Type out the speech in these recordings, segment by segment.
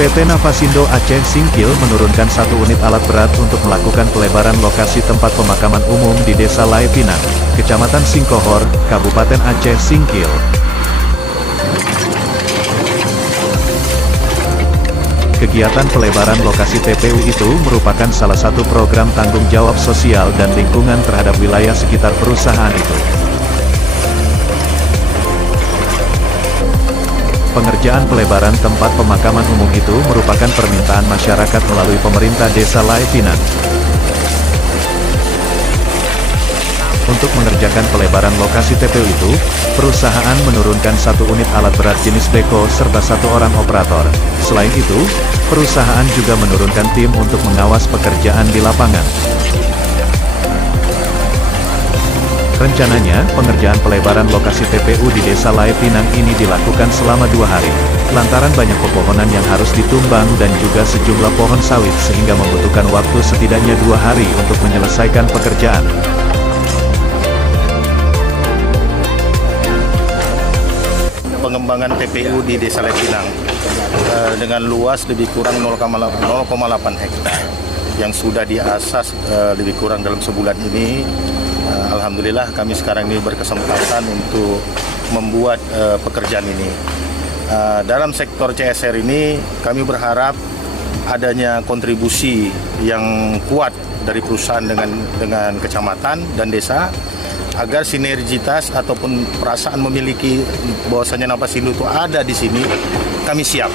PT Nafasindo Aceh Singkil menurunkan 1 unit alat berat untuk melakukan pelebaran lokasi tempat pemakaman umum di Desa Lae Pinang, Kecamatan Singkohor, Kabupaten Aceh Singkil. Kegiatan pelebaran lokasi TPU itu merupakan salah satu program tanggung jawab sosial dan lingkungan terhadap wilayah sekitar perusahaan itu. Pengerjaan pelebaran tempat pemakaman umum itu merupakan permintaan masyarakat melalui pemerintah Desa Lae Pinang. Untuk mengerjakan pelebaran lokasi TPU itu, perusahaan menurunkan 1 unit alat berat jenis beko serta 1 orang operator. Selain itu, perusahaan juga menurunkan tim untuk mengawas pekerjaan di lapangan. Rencananya, pengerjaan pelebaran lokasi TPU di Desa Lae Pinang ini dilakukan selama 2 hari, lantaran banyak pepohonan yang harus ditumbang dan juga sejumlah pohon sawit sehingga membutuhkan waktu setidaknya 2 hari untuk menyelesaikan pekerjaan. Pengembangan TPU di Desa Lae Pinang dengan luas lebih kurang 0,8 hektar yang sudah diasas lebih kurang dalam sebulan ini. Alhamdulillah kami sekarang ini berkesempatan untuk membuat pekerjaan ini. Dalam sektor CSR ini kami berharap adanya kontribusi yang kuat dari perusahaan dengan kecamatan dan desa agar sinergitas ataupun perasaan memiliki bahwasanya Nafasindo itu ada di sini, kami siap.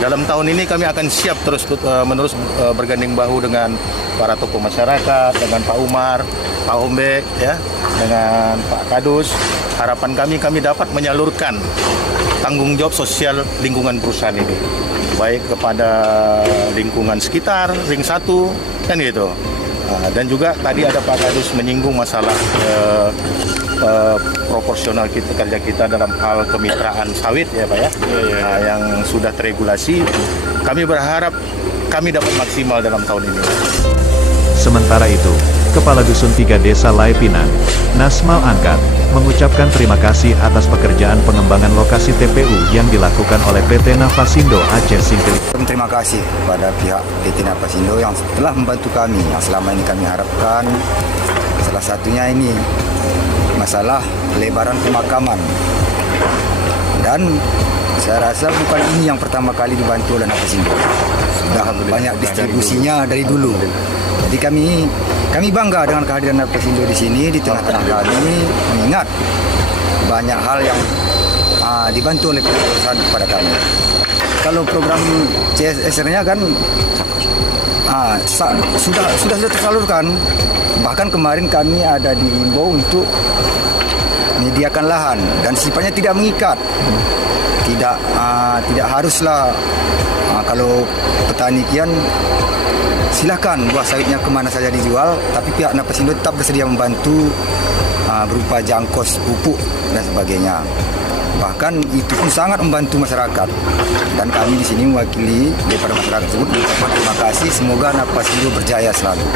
Dalam tahun ini kami akan siap terus menerus bergandeng bahu dengan para tokoh masyarakat, dengan Pak Umar, Pak Hombe, ya, dengan Pak Kadus. Harapan kami dapat menyalurkan tanggung jawab sosial lingkungan perusahaan ini, baik kepada lingkungan sekitar, ring 1, kan gitu. Dan juga tadi ada Pak Kadus menyinggung masalah proporsional kerja kita dalam hal kemitraan sawit, ya Pak ya, yang sudah teregulasi. Kami berharap kami dapat maksimal dalam tahun ini. Sementara itu, Kepala Dusun 3 Desa Lae Pinang, Nasmal Angkat, mengucapkan terima kasih atas pekerjaan pengembangan lokasi TPU yang dilakukan oleh PT Nafasindo Aceh Singkil. Terima kasih kepada pihak PT Nafasindo yang telah membantu kami. Yang selama ini kami harapkan, salah satunya ini masalah pelebaran pemakaman. Dan saya rasa bukan ini yang pertama kali dibantu oleh Nafasindo. Sudah banyak distribusinya dari dulu. Jadi kami bangga dengan kehadiran Nafasindo di sini di tengah-tengah kami, mengingat banyak hal yang dibantu oleh perusahaan kepada kami. Kalau program CSR-nya kan sudah tersalurkan. Bahkan kemarin kami ada dihimbau untuk menyediakan lahan dan sifatnya tidak mengikat. Tidak haruslah kalau petani kian silakan buah sawitnya kemana saja dijual, tapi pihak Nafasindo tetap bersedia membantu berupa jangkos pupuk dan sebagainya. Bahkan itu pun sangat membantu masyarakat. Dan kami di sini mewakili daripada masyarakat tersebut mengucapkan terima kasih. Semoga Nafasindo berjaya selalu.